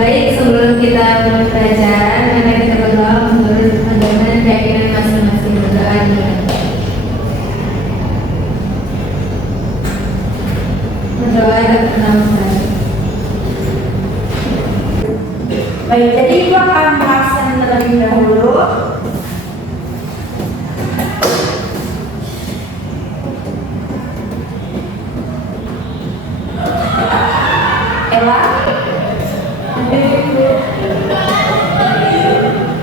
Baik, sebelum kita mulai pelajaran, mari kita berdoa menurut agama dan keyakinan masing-masing. Berdoa nih. Berdoa atas nama Tuhan. Baik, jadi ibu akan mengabsen terlebih dahulu. Ella,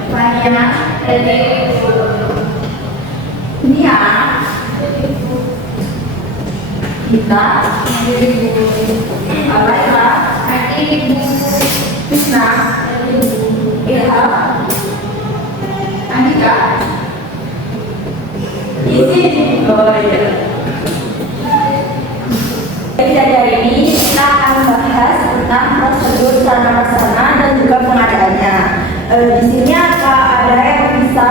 Fahina, Nia, Gita, Alaira, Krisna, Ilham, Andika, izin. Oh iya. Jadi hari ini kita akan membahas tentang prosedur sarana prasarana dan juga pengadaannya. Di sini ada yang bisa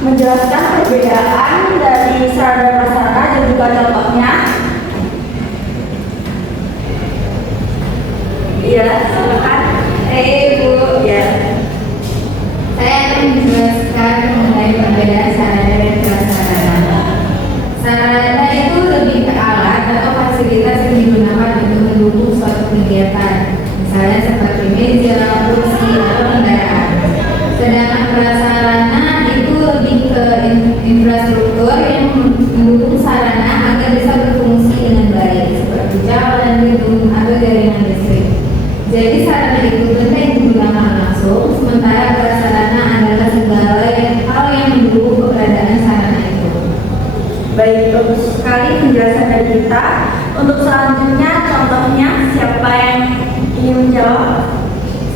menjelaskan perbedaan dari sarana prasarana dan juga contohnya. Iya, silakan. Bu. Ya. Saya akan menjelaskan mengenai perbedaan sarana dan prasarana. Sarana itu lebih ke alat atau fasilitas yang digunakan untuk mendukung suatu kegiatan, misalnya seperti meja, kursi, atau kendaraan. Sedangkan prasarana itu lebih ke infrastruktur yang mendukung sarana agar bisa berfungsi dengan baik, seperti jalan, gedung, atau jaringan listrik. Jadi sarana itu benda yang digunakan langsung, sementara prasarana adalah segala hal yang mendukung keberadaan sarana itu. Baik, bagus sekali penjelasan dari kita. Untuk selanjutnya, contohnya siapa yang ingin menjawab?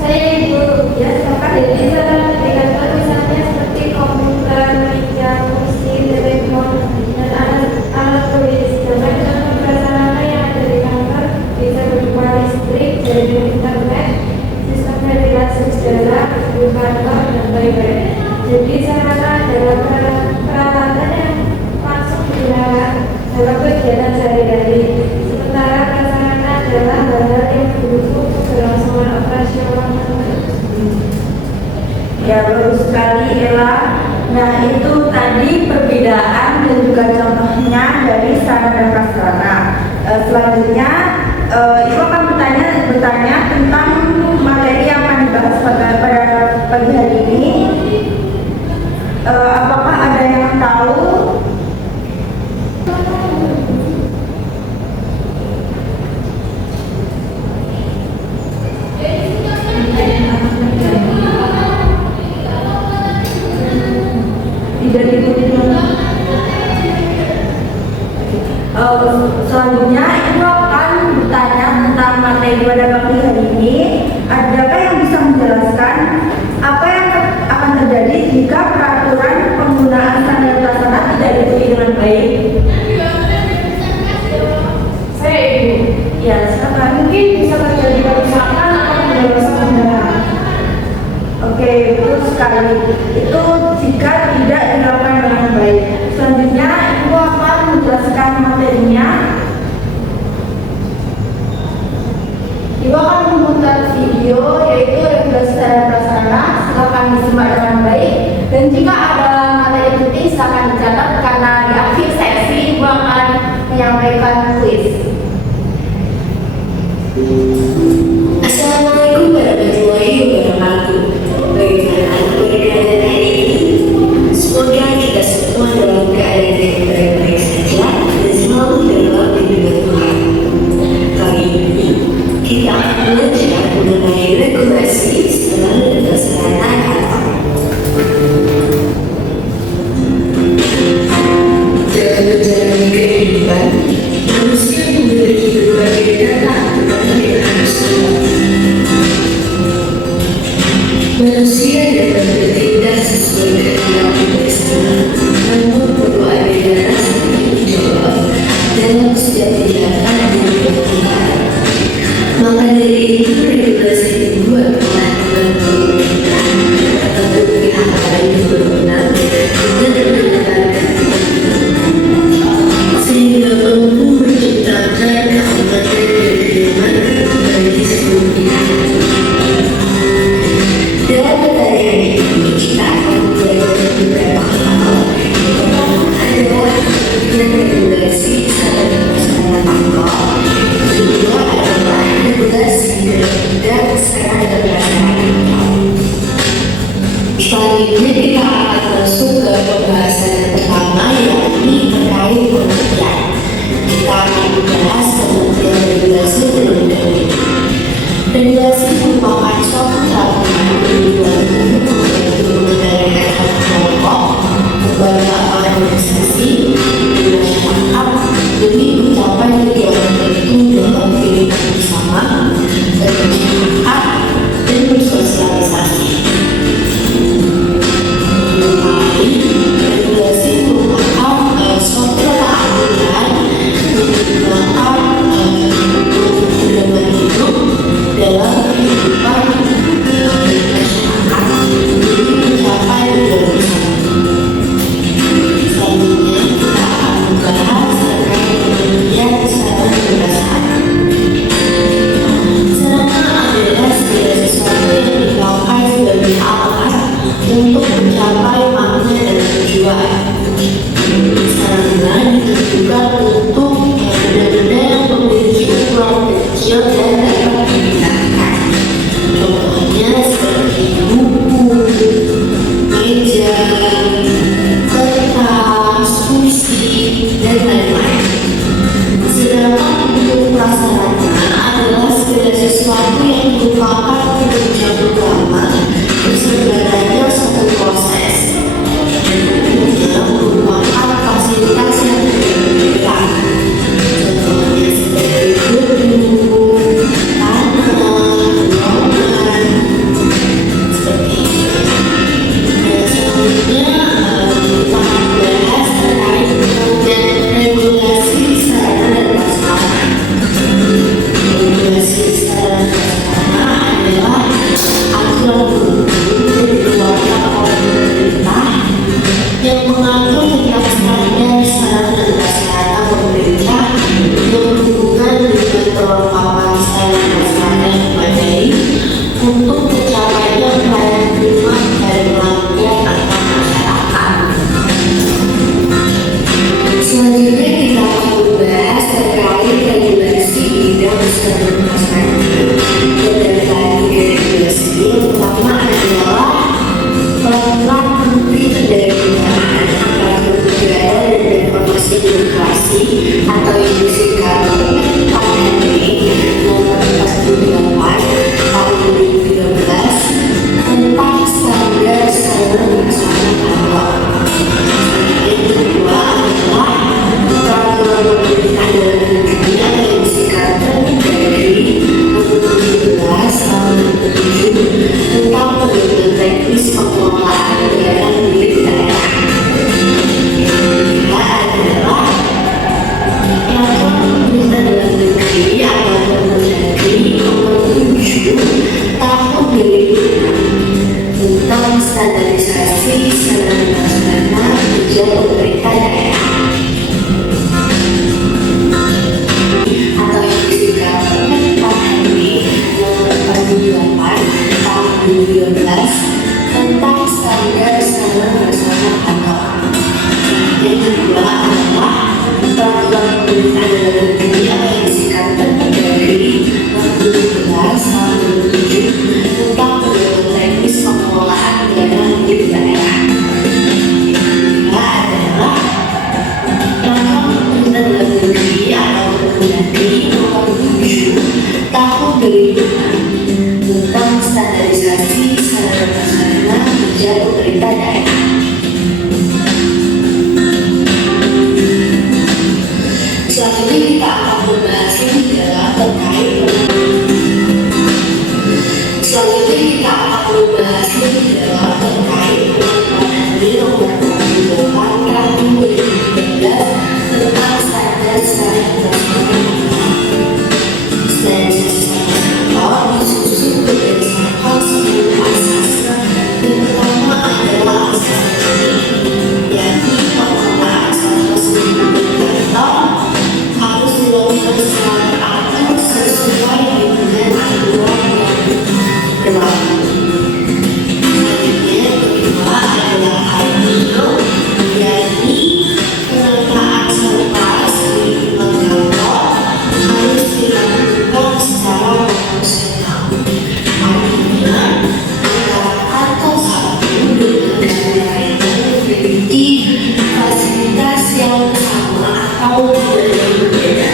Saya Ibu. Ya, silakan. Jadi sarana dikatakan misalnya seperti komputer, meja, kursi, telepon, dan alat tulis. Sedangkan contoh prasarana yang ada di kantor bisa berupa listrik, jaringan internet, sistem ventilasi udara, di kantor, dan lain-lain. Jadi sarana adalah peralatan yang langsung digunakan dalam kegiatan sehari-hari. Sementara prasarana adalah hal-hal yang mendukung keberlangsungan operasional. Ya, bagus sekali Ella. Nah, itu tadi perbedaan dan juga contohnya dari sarana dan prasarana. Selanjutnya, Ibu akan bertanya tentang materi yang akan dibahas pada pagi hari ini. Apakah ada yang tahu? Tidak diikuti. Selanjutnya Ibu akan bertanya tentang materi pada pagi hari ini. Adakah yang bisa menjelaskan apa yang akan terjadi jika peraturan penggunaan sarana prasarana tidak diikuti dengan baik? Saya Ibu. Ya, silakan. Mungkin bisa terjadi kerusakan atau pemborosan kendaraan. Oke, betul sekali. Itu jika tidak dilakukan dengan baik. Selanjutnya, Ibu akan menjelaskan materinya. Ibu akan memutar video yaitu regulasi sarana prasarana. Silakan disimak dengan baik. Dan jika ada materi penting silakan dicatat karena di akhir sesi Ibu akan menyampaikan kuis. Assalamualaikum warahmatullahi wabarakatuh. Bagaimana keadaan hari ini? Semoga kita semua dalam keadaan yang baik-baik saja dan selalu dalam lindungan Tuhan. Kali ini kita akan belajar mengenai regulasi sarana dan prasarana kantor. Dalam menjalani kehidupan, manusia memiliki berbagai data tentang manusia. Manusia dapat bertindak sesuai kehendak bersama. membahas pengertian regulasi terlebih dahulu. Regulasi merupakan suatu peraturan yang dibuat untuk mengendalikan hak kelompok, lembaga atau organisasi di masyarakat demi mencapai tujuan tertentu dalam kehidupan bersama, bermasyarakat, dan bersosialisasi. Regulasi merupakan suatu aturan yang digunakan untuk pedoman hidup dalam kehidupan masyarakat demi mencapai tujuan bersama. Selanjutnya kita akan membahas terkait pengertian sarana dan prasarana. Sarana adalah segala sesuatu yang dipakai sebagai alat untuk mencapai makna dan tujuan. Sarana ditujukan untuk benda-benda yang memiliki ukuran kecil dan dapat digunakan. Contohnya seperti buku, meja, kertas, kursi, dan lain-lain. Sedangkan bentuk prasarana adalah segala sesuatu yang merupakan penunjang utama terselenggaranya suatu proses. Yang merupakan fasilitas yang berbeda. Contohnya seperti gedung, tanah, ruangan, seperti itu. Dan selanjutnya kita akan bahas terkait pengertian regulasi sarana dan prasarana. Regulasi sarana dan prasarana adalah aturan hukum yang dikeluarkan oleh pemerintah yang mengatur tentang standar sarana dan prasarana pemerintah yang berhubungan dengan kelengkapan sarana dan prasarana yang memadai untuk tercapainya pelayanan prima dari rakyat atau masyarakat. Selanjutnya kita akan membahas terkait regulasi bidang sarana dan prasarana. Beberapa regulasi yang pertama adalah peran Menteri Pendaya Aparatur Negara dan Reformasi Birokrasi atau yang disingkat PNP nomor 48 tahun 2013 tentang standar sarana dan prasarana kantor. Yang kedua adalah peraturan pemerintah dalam negeri atau yang disingkat Permendagri nomor 17 tahun 2007 tentang pedoman teknis pengelolaan anggaran milik daerah. Yang ketiga adalah peraturan pemerintah dalam negeri atau Permendagri nomor 7 tahun 2006 tentang standarisasi sarana dan prasarana kerja pemerintah daerah atau yang disingkat PNP nomor 48 tahun 2012 tentang standar sarana dan prasarana kantor. Yang kedua adalah peraturan pemerintah dalam negeri atau yang disingkat Permendagri nomor 17 tahun 2007 tentang pedoman teknis pengelolaan anggaran milik daerah. Yang ketiga adalah peraturan pemerintah dalam negeri atau Permendagri nomor 7 tahun 2006 tentang standarisasi sarana dan prasarana kerja pemerintah daerah. Selanjutnya kita akan membahas terkait penerapan nomor 28 tahun 2013 tentang standar sarana dan prasarana. Standarisasi sarana disusun berdasarkan 10 asas. Yang pertama adalah asas yakni pertama asas tersebut kantor harus dilakukan secara teratur sesuai dengan aturan yang berlaku. Selanjutnya kedua adalah hal minimum yakni penataan serta lingkungan kantor harus dilakukan secara profesional. Artinya antara kantor satu dengan kantor lain memiliki fasilitas yang sama atau berbeda.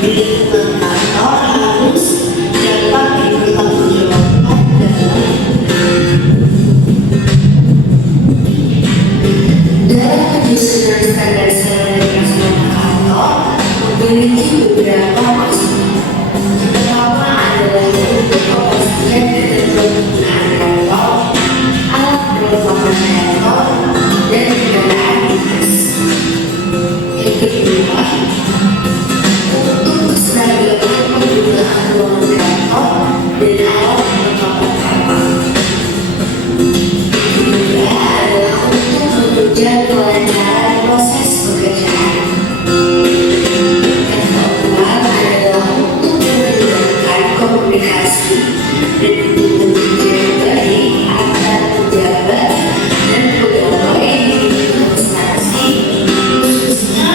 di lingkungan kantor harus dapat dipertanggungjawabkan dalam menyusun standar sarana prasarana kantor memiliki beberapa maksud. Pertama adalah untuk kepastian dan penggunaan kantor, alat perlengkapan kantor, dan kendaraan dinas. Yang kedua, untuk keseragaman penggunaan ruangan kantor dan alat perlengkapan kantor. Ketiga adalah untuk menunjang kelancaran proses pekerjaan. Yang keempat adalah untuk meningkatkan komunikasi dan hubungan yang baik antar pejabat dan pegawai di lingkungan instansi, khususnya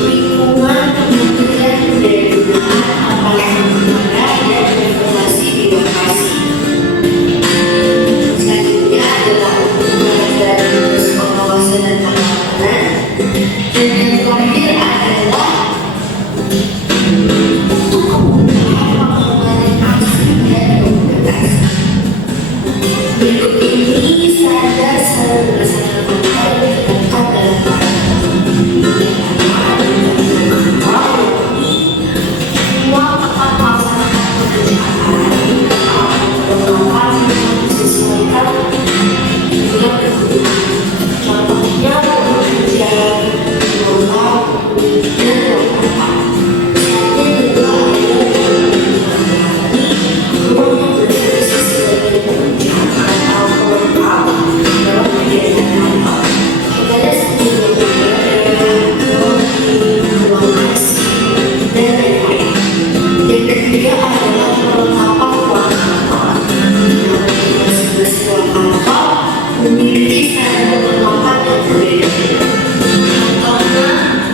lingkungan kementerian dan gunaan aparat negara dan informasi di lokasi. Selanjutnya adalah untuk melakukan tugas pengawasan dan pengamanan. Dan yang terakhir adalah untuk kemudahan pengembangan aksi dan dokumentasi. Berikut ini standar sarana prasarana kantor yang terdapat dalam semua tempat melaksanakan pekerjaan perlengkapan yang disesuaikan dengan kebutuhan. Contohnya pekerjaan bola dan perlengkapan. Yang kedua adalah ruang yang berfungsi sebagai pekerjaan atau pelengkap dalam kegiatan kantor. Kepada sejumlah ruang aksi dan lain-lain. Yang ketiga adalah perlengkapan ruang kantor. Masing-masing ruang kantor memiliki standar perlengkapan yang berbeda-beda. Contohnya,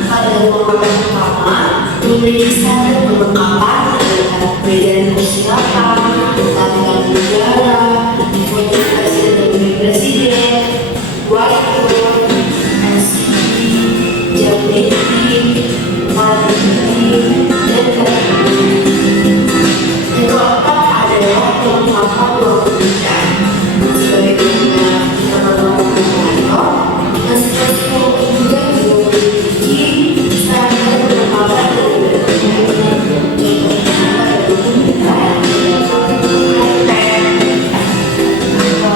pada ruangan pertama memiliki standar perlengkapan terhadap meja persiapan, tatanan negara, foto presiden dan wakil presiden, whiteboard, LCD, jam meeting, meeting, dan lain-lain. Yang keempat adalah perlengkapan ruang kerja. Sebagaimana ruang kantor, masing-masing ruang kerja juga memiliki standar perlengkapan yang berbeda-beda. Contohnya pada ruang kerja, iPad,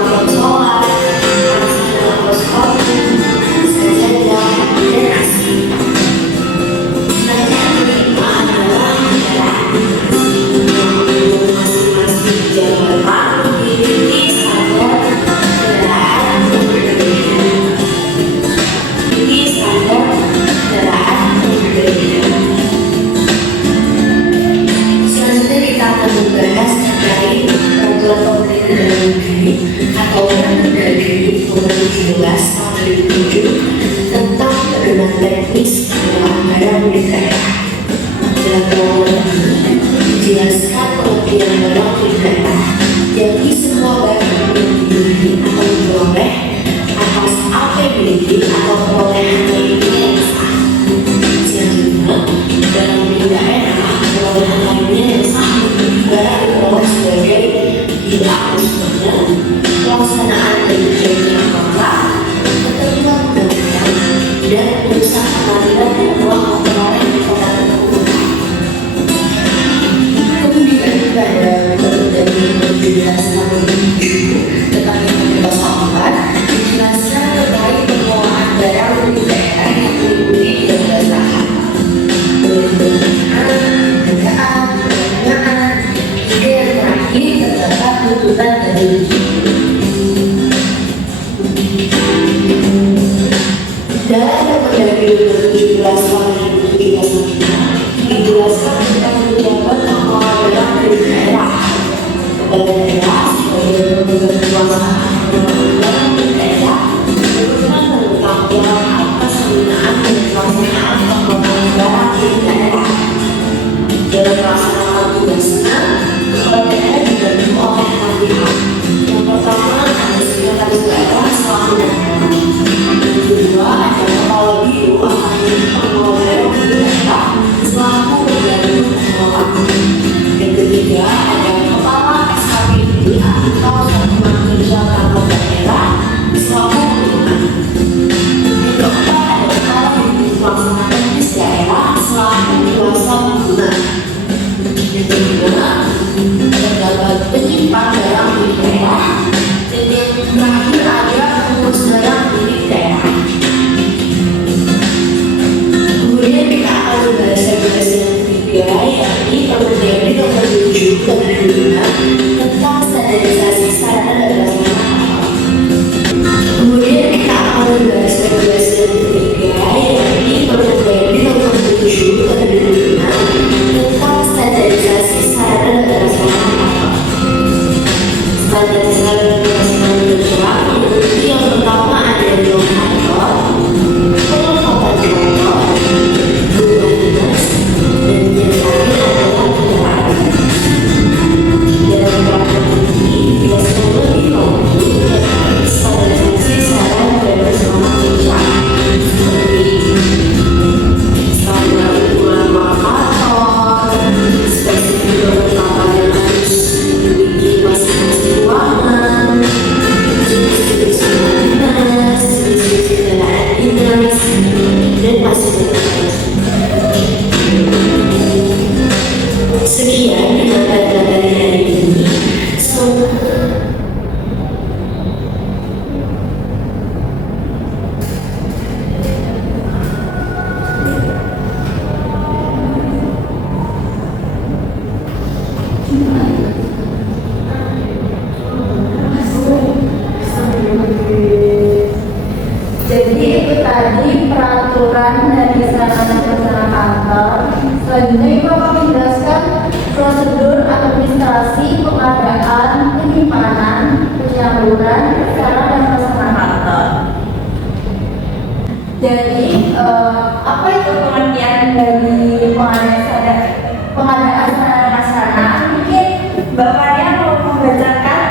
konsola, alat laparoskopi, sajadah, dan AC. Dan yang kelima adalah kendaraan. Masing-masing jabatan memiliki standar kendaraan yang berbeda-beda. Ini standar kendaraan yang berbeda-beda. Selanjutnya kita akan membahas terkait peraturan pemerintah dalam negeri atau Permendagri Nomor 17 Tahun 2007 tentang pedoman teknis anggaran milik daerah. Dalam peraturan ini dijelaskan pengertian barang milik daerah, yakni semua barang yang dimiliki atau diperoleh atas APBD atau perolehan lainnya yang sah. Selanjutnya, barang milik daerah perolehan lainnya yang sah barang diperoleh sebagai tidak-usahnya pelaksanaan dari perjanjian kontrak, ketentuan undang-undang, dan urusan pengadilan yang telah memperoleh kota tertentu. Kemudian pada Permendagri Nomor 17 Tahun 2007 tentang yang membebas anggaran dijelaskan terkait pengelolaan barang milik daerah yang meliputi 13 tahap. Pendataan, pendanaan, hingga yang terakhir terdapat tuntutan dari dalam Permendagri Nomor 17 Tahun 2013 dijelaskan tentang pejabat pengelola barang milik daerah. Kepala daerah sebagai lembaga kekuasaan pengelola milik daerah berperan bertanggung jawab atas penggunaan dan pelaksanaan pengelolaan barang milik daerah. Dalam pelaksanaan tugasnya, kepala daerah dibagi oleh 6 pihak. Yang pertama adalah sekretaris daerah selaku daerah. Yang kedua adalah kepala biro akan menjadi pengelola barang milik daerah selaku regulasi yang ketiga yakni Permendagri nomor 7 tahun 2006 tentang standarisasi sarana dan prasarana. Kemudian kita akan membahas regulasi yang ketiga yakni Permendagri nomor 7 tahun 2006 tentang standarisasi sarana dan prasarana. Standarisasi dan prasarana kerja meliputi yang pertama ada ruang kantor, pengelompokan kantor, rumah dinas, dan yang terakhir adalah kendaraan. Dalam praktek ini biasanya lebih mampu dalam standarisasi sarana dan prasarana kerja seperti standar ukuran ruang kantor, spesifik ruang kantor yang harus dimiliki masing-masing ruangan, jenis-jenis rumah dinas, jenis-jenis kendaraan dinas, dan masih banyak. Sekian dengan materi hari ini. Jadi itu tadi peraturan dari sarana prasarana kantor. Selanjutnya Ibu akan menjelaskan prosedur administrasi pengadaan, penyimpanan, penyaluran sarana dan prasarana kantor. Jadi apa itu pengertian dari pengadaan sarana prasarana? Mungkin Mbak Maria mau membacakan.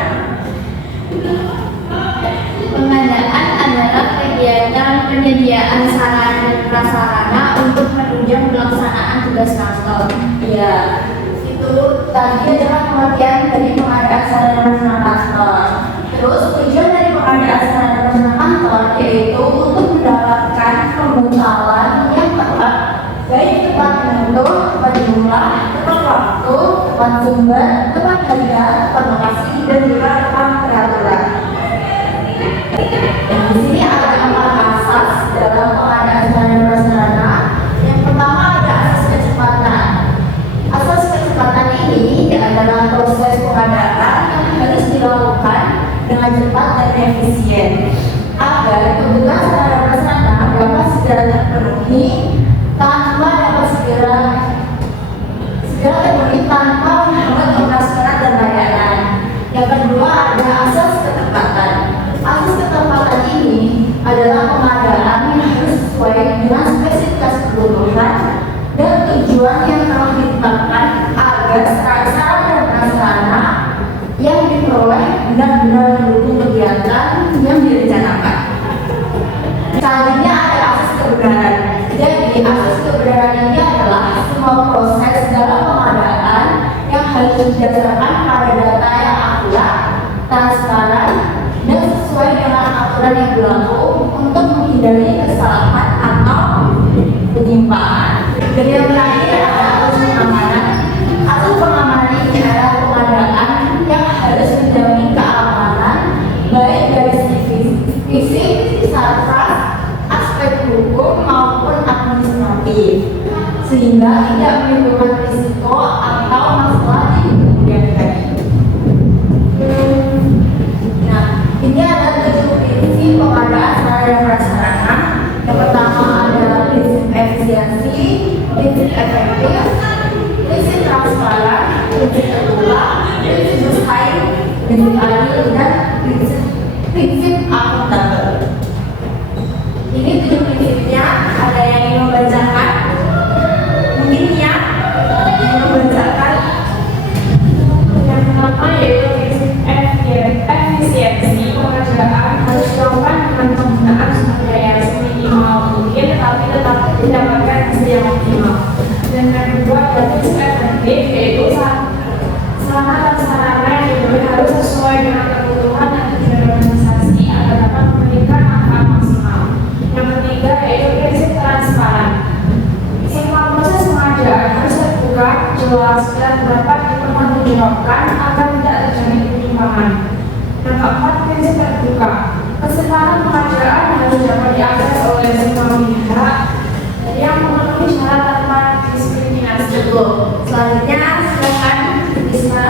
Pengadaan adalah kegiatan penyediaan sarana dan prasarana untuk menunjang pelaksanaan tugas kantor. Ya, itu tadi adalah pengertian dari pengadaan sarana dan prasarana kantor. Terus tujuan dari pengadaan sarana dan prasarana kantor yaitu untuk mendapatkan pembekalan yang tepat, baik tepat waktu, tepat jumlah, tepat waktu, tepat sumber, tepat harga, tepat lokasi, dan juga tepat peraturan. Di sini ada 4 asas dalam pengadaan sarana dan prasarana. Yang pertama ada asas kecepatan. Asas kecepatan ini adalah proses pengadaan yang harus dilakukan dengan cepat dan efisien agar kebutuhan sarana dan prasarana dapat segera terpenuhi tanpa terpenuhi tanpa menghambat operasional dan layanan. Yang kedua ada asas ketepatan. Asas ketepatan ini adalah pengadaan yang harus sesuai dengan spesifikasi kebutuhan dan tujuan yang telah ditetapkan agar sarana dan prasarana yang diperoleh benar-benar mendukung kegiatan yang direncanakan. Selanjutnya ada asas kebenaran. Jadi asas kebenaran ini adalah semua proses dalam pengadaan yang harus didasarkan pada data yang akurat, transparan, dan sesuai dengan aturan yang berlaku untuk menghindari kesalahan atau penyimpangan. Dan yang terakhir adalah asas pengamanan. Asas pengamanan ini adalah pengadaan yang harus menjamin keamanan baik dari segi fisik, saraf, aspek hukum maupun administratif, sehingga tidak menimbulkan risiko atau masalah di kemudian hari. Nah, ini ada 7 prinsip pengadaan sarana dan prasarana. Yang pertama adalah prinsip efisiensi, prinsip efektif, prinsip transparan, prinsip terbuka, prinsip bersaing, prinsip adil, dan prinsip akuntabel. Ini 7 prinsipnya. Ada yang ingin membacakan? Mungkin ya, ingin membacakan. Yang pertama yaitu prinsip efisiensi pengerjaan harus dilakukan dengan penggunaan sumber daya seminimal mungkin, tetapi tetap mendapatkan hasil yang optimal. Dan yang kedua adalah prinsip efektif, yaitu sarana dan sarana yang diberi harus sesuai dengan kebutuhan dan tujuan organisasi agar dapat memberikan manfaat maksimal. Yang ketiga yaitu prinsip transparan. Semua proses pengadaan harus terbuka, jelas, dan dapat dipertanggungjawabkan agar tidak terjadi penyimpangan. Yang keempat, prinsip terbuka. Kesetaraan pengadaan harus dapat diakses oleh semua pihak yang memenuhi syarat tanpa diskriminasi Cukup. Selanjutnya silakan Bisma.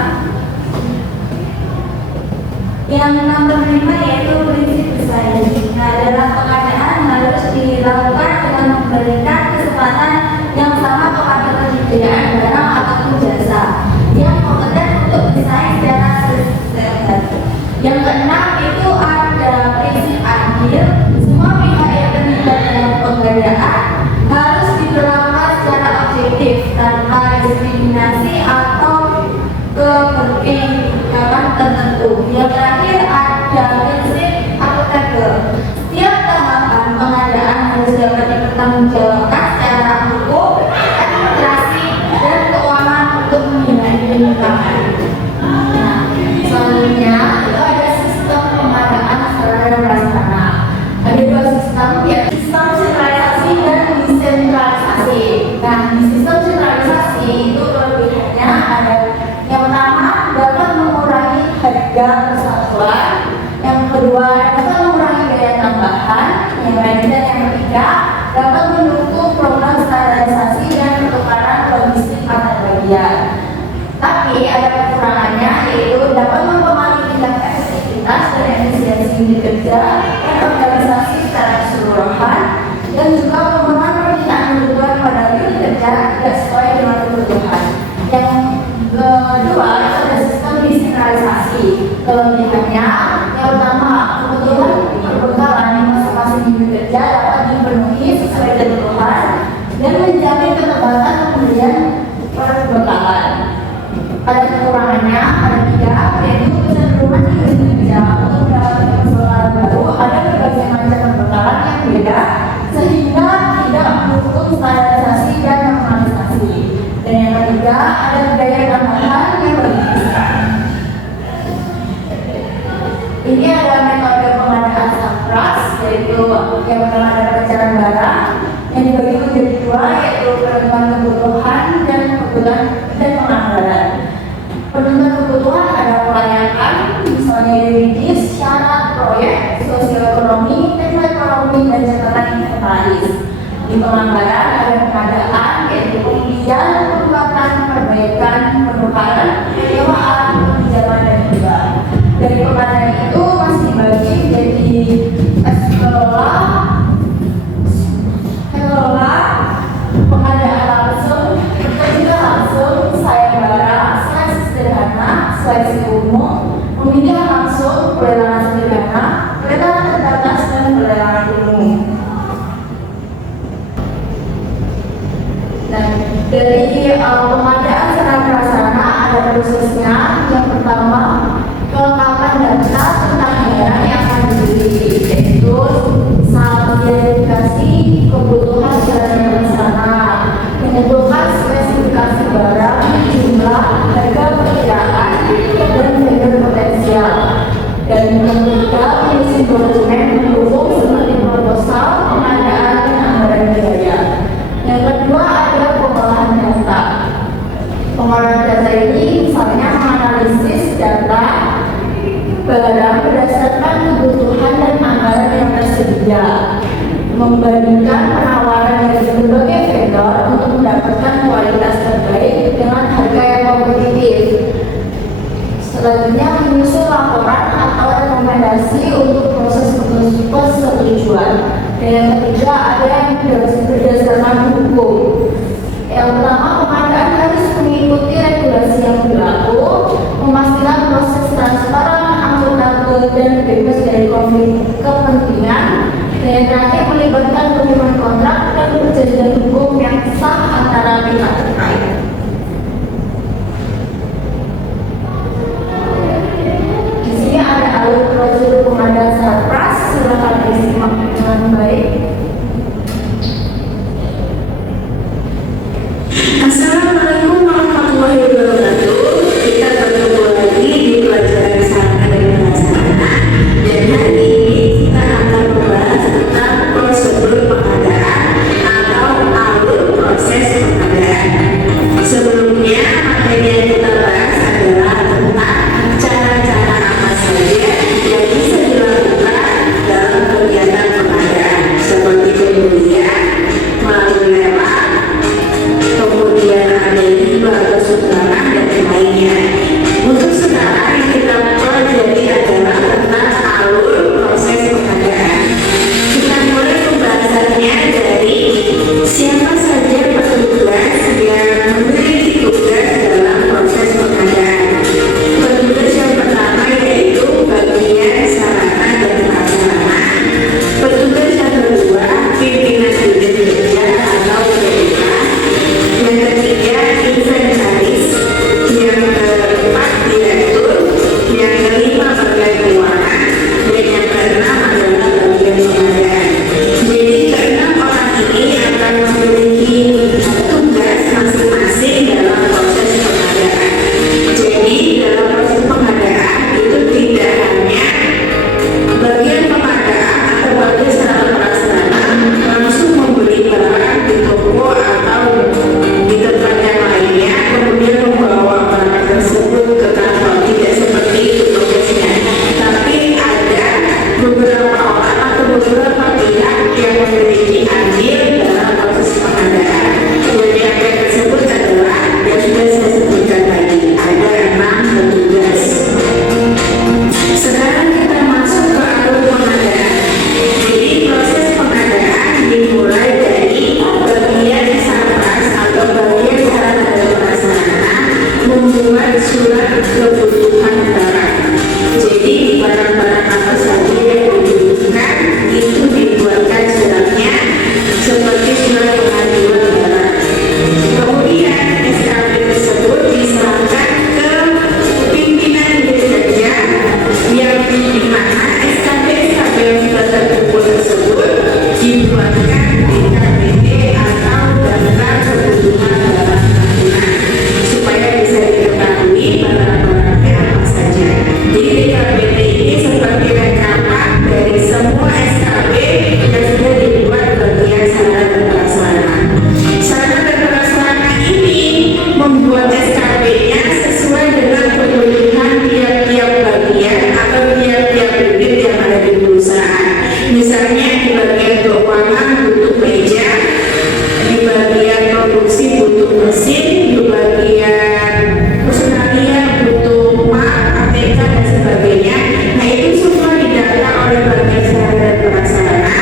Yang nomor 5 yaitu prinsip bersaing. Nah, dalam pengadaan harus dilakukan dengan memberikan kesempatan yang sama kepada penyediaan barang ataupun jasa yang kompeten untuk bersaing secara sehat. Yang keenam itu ada prinsip adil. Semua pihak yang terlibat dalam pengadaan harus diperlakukan secara objektif tanpa diskriminasi atau keberpihakan tertentu. Yang terakhir ada prinsip akuntabel. Setiap tahapan pengadaan harus dapat dipertanggungjawabkan secara hukum, administrasi, dan keuangan untuk menghindari penyimpangan. Nah, selanjutnya itu ada sistem pengadaan sarana dan prasarana. Ada dua sistem, yaitu sistem sentralisasi dan desentralisasi. Nah, di sistem sentralisasi itu kelebihannya ada yang pertama dapat mengurangi harga persatuan, yang kedua dapat mengurangi biaya tambahan, yang ketiga dapat mendukung program standarisasi dan pertukaran logistik antar bagian. Tapi ada kekurangannya, yaitu dapat mempengaruhi tingkat efektivitas dan efisiensi unit kerja dan organisasi secara keseluruhan, dan juga memenuhi permintaan kebutuhan pada unit kerja tidak sesuai dengan kebutuhan. Yang kedua itu ada sistem desentralisasi. Kelebihannya yang pertama, kebutuhan perbekalan di masing-masing unit kerja dapat dipenuhi sesuai kebutuhan dan menjamin ketepatan pemberian perbekalan. Ada kekurangannya, ada tiga, yaitu kecenderungan unit kerja untuk mendapatkan perbekalan baru. Ada berbagai macam perbekalan yang beda sehingga tidak mendukung standarisasi dan normalisasi. Dan yang ketiga, ada biaya tambahan yang lebih besar. Ini ada metode pengadaan SAPRAS, yaitu yang pertama ada perencanaan barang yang dibagi menjadi dua, yaitu penentuan kebutuhan dan penganggaran. Penentuan kebutuhan ada pelayanan, misalnya yuridis, syarat proyek, sosioekonomi, teknoekonomi, dan catatan inventaris. Di penganggaran ada pengadaan, yaitu pembelian, penempatan, perbaikan, penukaran, penyewaan, pinjaman, dan hibah. Dari pengadaan itu masih dibagi jadi kelola, pengadaan langsung, tidak langsung, sayembara, seleksi sederhana, seleksi umum, pemilihan langsung, pelelangan sederhana, pelelangan terbatas, dan pelelangan umum. Dan dari pengadaan sarana prasarana ada prosesnya. Yang pertama, kelengkapan data tentang barang yang akan dibeli, yaitu identifikasi kebutuhan sarana prasarana, menentukan spesifikasi barang, jumlah, harga perkiraan, dan vendor potensial. Dan yang ketiga, mengisi dokumen pendukung seperti proposal, pengadaan, dan anggaran biaya. Yang kedua ada pengolahan data. Pengolahan data ini misalnya menganalisis data barang berdasarkan kebutuhan dan anggaran yang tersedia, membandingkan penawaran dari berbagai vendor untuk mendapatkan kualitas terbaik dengan harga yang kompetitif. Selanjutnya menyusun laporan atau rekomendasi untuk proses persetujuan. Dan yang ketiga ada yang berdasarkan hukum. Yang pertama, pengadaan harus mengikuti regulasi yang berlaku, memastikan proses transparan, akuntabel, dan bebas dari konflik kepentingan. Dan yang terakhir, melibatkan hubungan kontrak dan perjanjian hukum yang sah antara pihak terkait. Di sini ada alur prosedur pengadaan SAPRAS. Silakan disimak dengan baik. Assalamualaikum warahmatullahi wabarakatuh. Kita bertemu lagi di pelajaran sarana dan prasarana. Dan hari ini kita akan membahas tentang prosedur pengadaan atau alur proses pengadaan. kebutuhan barang. Jadi barang-barang apa saja yang dibutuhkan itu dibuatkan suratnya seperti surat pengajuan barang. Kemudian SKB tersebut diserahkan ke pimpinan gereja yang dimana SKB yang sudah terkumpul tersebut dibuatkan DKBT atau daftar kebutuhan barang bangunan supaya bisa diketahui barang-barangnya apa saja. Jadi DKBT ini seperti rekapan dari semua SKB yang sudah dibuat bagian sarana dan prasarana. Sarana dan prasarana ini membuat SKB-nya sesuai dengan kebutuhan tiap-tiap bagian atau tiap-tiap unit yang ada di perusahaan. Misalnya di bagian keuangan butuh meja, di bagian produksi butuh mesin, di bagian personalia butuh map, ATK dan sebagainya. Nah itu semua didata oleh bagian sarana dan prasarana,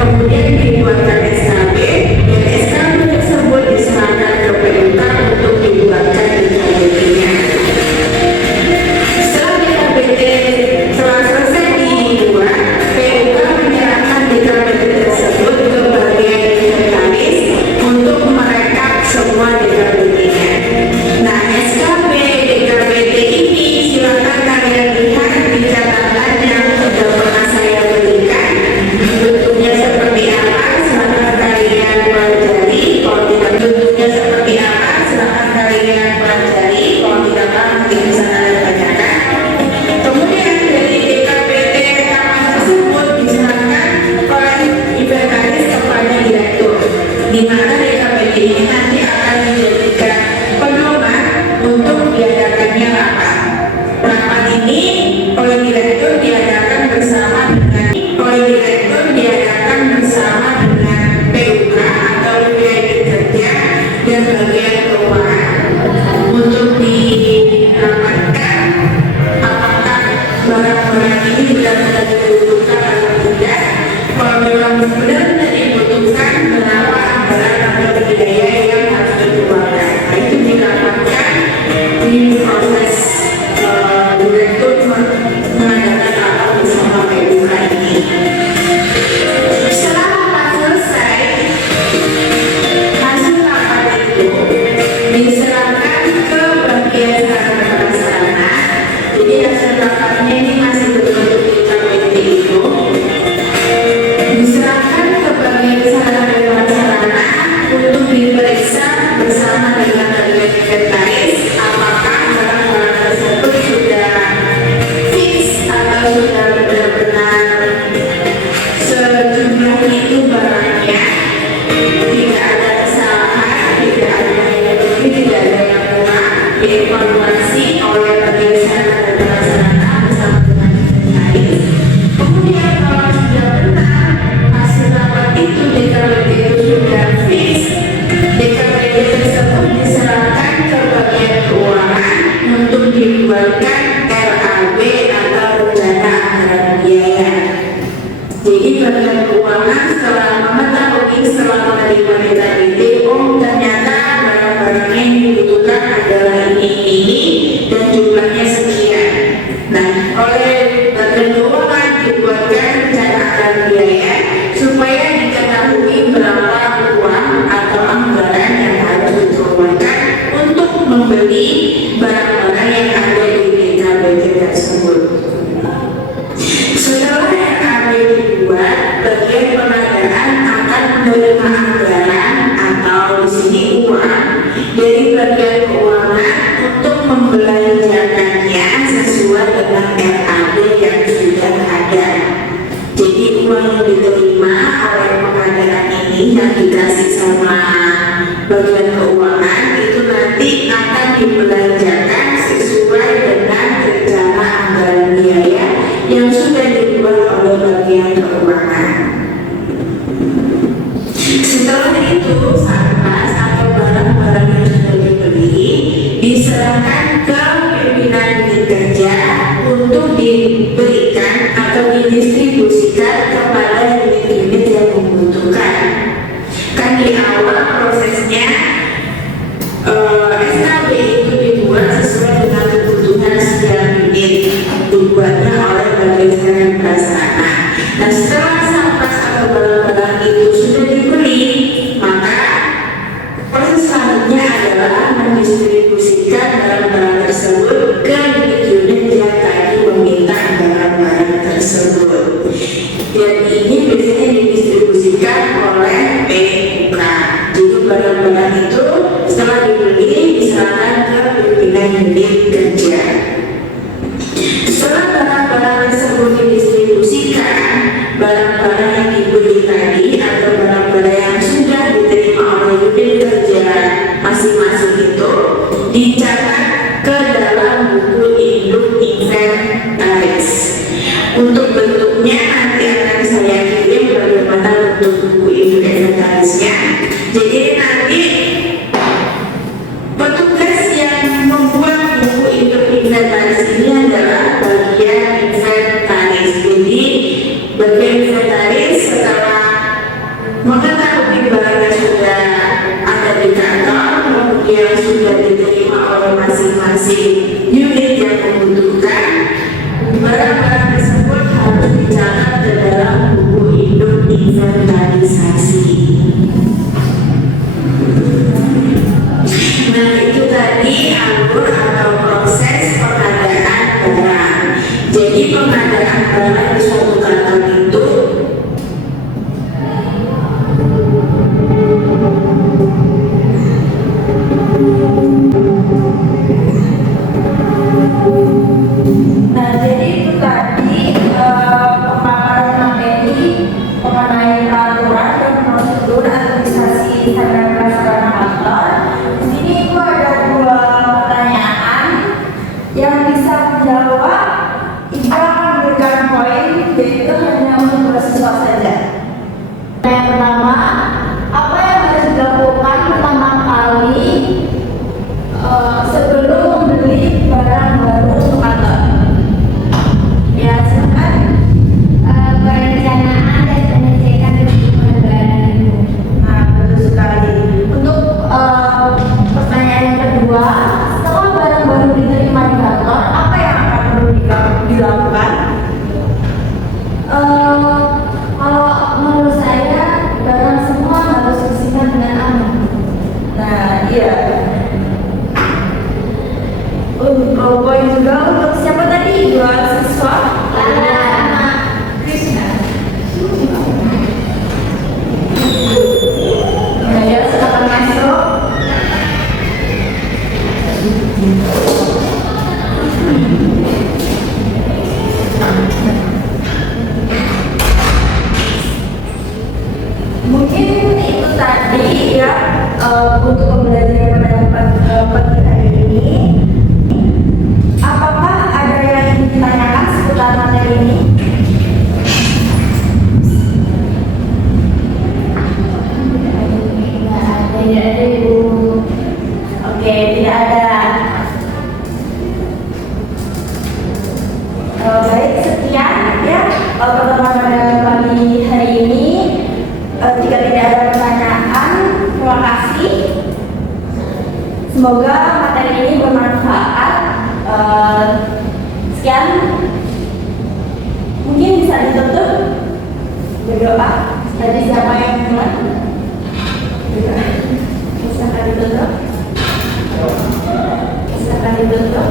kemudian dibuatkan SKB dan SKB tersebut diserahkan ke PUK untuk dibuatkan DKBT-nya. Setelah DKBT telah selesai dibuat, PUK menyerahkan DKBT tersebut ke bagian inventaris untuk merekap semua DKBT-nya. Nah, SKB DKBT ini silakan kalian lihat di catatan yang sudah pernah saya berikan. Bentuknya seperti apa? Silakan kalian pelajari. Kalau tidak bentuknya seperti apa, silakan kalian pelajari. Kalau tidak paham, nanti bisa kalian tanyakan. Kemudian dari DKBT rekaman tersebut diserahkan oleh inventaris kepada direktur, di mana DKBT ini nanti akan dijadikan pedoman untuk diadakannya rapat. Rapat ini oleh direktur diadakan bersama dengan PUK atau unit kerja dan bagian keuangan untuk dirapatkan apakah barang-barang ini benar-benar dibutuhkan atau tidak. Kalau memang benar-benar dibutuhkan, berapa anggaran atau biaya yang harus dikeluarkan. Nah, itu dirapatkan di proses direktur mengadakan rapat bersama PUK ini. Setelah rapat selesai, hasil rapat itu diserahkan ke bagian sarana dan prasarana. Jadi hasil rapatnya ini masih berbentuk DKBT itu diserahkan ke bagian sarana dan prasarana untuk diperiksa bersama dengan bagian inventaris apakah barang-barang tersebut sudah fix atau sudah benar-benar sejumlah itu barangnya, tidak ada kesalahan, tidak ada yang lebih, tidak ada yang kurang, dievaluasi oleh bagian sarana dan prasarana bersama dengan inventaris. Kemudian kalau sudah benar hasil rapat itu DKBT itu sudah fix, DKBT tersebut diserahkan ke bagian keuangan untuk dibuatkan RAB atau rencana anggaran biaya. Jadi bagian keuangan setelah mengetahui, setelah menerima DKBT, oh ternyata barang-barang yang dibutuhkan adalah ini dan jumlahnya sekian. Nah, oleh bagian keuangan dibuatkan rencana anggaran biaya supaya diketahui berapa uang atau anggaran yang harus dikeluarkan untuk membeli barang-barang yang ada di DKBT tersebut. Setelah RAB dibuat, bagian pengadaan akan menerima anggaran atau di sini uang dari bagian keuangan untuk membelanjakannya sesuai dengan RAB yang sudah ada. Jadi uang yang diterima oleh pengadaan ini yang dikasih sama bagian keuangan itu nanti akan dibelanjakan sesuai dengan rencana anggaran biaya yang sudah dibuat oleh bagian keuangan. Setelah itu, sarkas atau barang-barang yang sudah dibeli diserahkan ke pimpinan unit kerja untuk diberikan atau didistribusikan kepada unit-unit yang membutuhkan. Kan di awal prosesnya SKB itu dibuat sesuai dengan kebutuhan mendistribusikan barang-barang tersebut ke unit-unit yang tadi meminta barang-barang tersebut. Dan ini biasanya didistribusikan oleh PUK. Jadi barang-barang itu setelah dibeli diserahkan ke pimpinan unit kerja. Setelah barang-barang tersebut didistribusikan, barang-barang yang dibeli tadi atau barang-barang yang sudah diterima oleh unit kerja masing-masing itu dicatat ke dalam buku induk inventaris. Untuk bentuknya nanti akan saya kirim bagaimana bentuk buku induk inventarisnya. Jadi nanti petugas yang membuat buku induk inventaris ini adalah bagian inventaris. Jadi bagian inventaris setelah mengetahui barangnya sudah ada di kantor, kemudian sudah diterima oleh masing-masing unit yang membutuhkan, barang-barang tersebut harus dicatat ke dalam buku induk inventarisasi. Nah, itu tadi alur atau proses pengadaan barang. Jadi pengadaan barang di suatu kantor itu Nah, jadi itu tadi pemaparan materi mengenai peraturan dan prosedur administrasi sarana prasarana kantor. Di sini itu ada 2 pertanyaan yang bisa menjawab. Ibu akan memberikan poin, yaitu hanya untuk mahasiswa saja. Yang pertama, apa yang harus dilakukan pertama kali sebelum membeli barang baru untuk kantor? Ya, silakan. Perencanaan dan pengecekan dokumen barang itu. Nah, betul sekali. Untuk pertanyaan yang kedua, setelah barang baru diterima di kantor, apa yang akan perlu dilakukan? Kalau menurut saya barang semua harus disimpan dengan aman. Nah, iya. Kalau poin juga untuk siapa tadi? 2 siswa? Lala sama Krishna. Nah, ya, silakan masuk. Mungkin itu tadi ya untuk pembelajaran pada pagi hari ini. Apakah ada yang ingin ditanyakan seputar materi ini? Tidak ada Ibu. Oke, tidak ada. Baik, sekian ya pertemuan pada pagi hari ini. Jika tidak ada pertanyaan, terima kasih. Semoga materi ini bermanfaat. Sekian. Mungkin bisa ditutup berdoa. Tadi siapa yang mulai? Silakan ditutup. Silakan ditutup.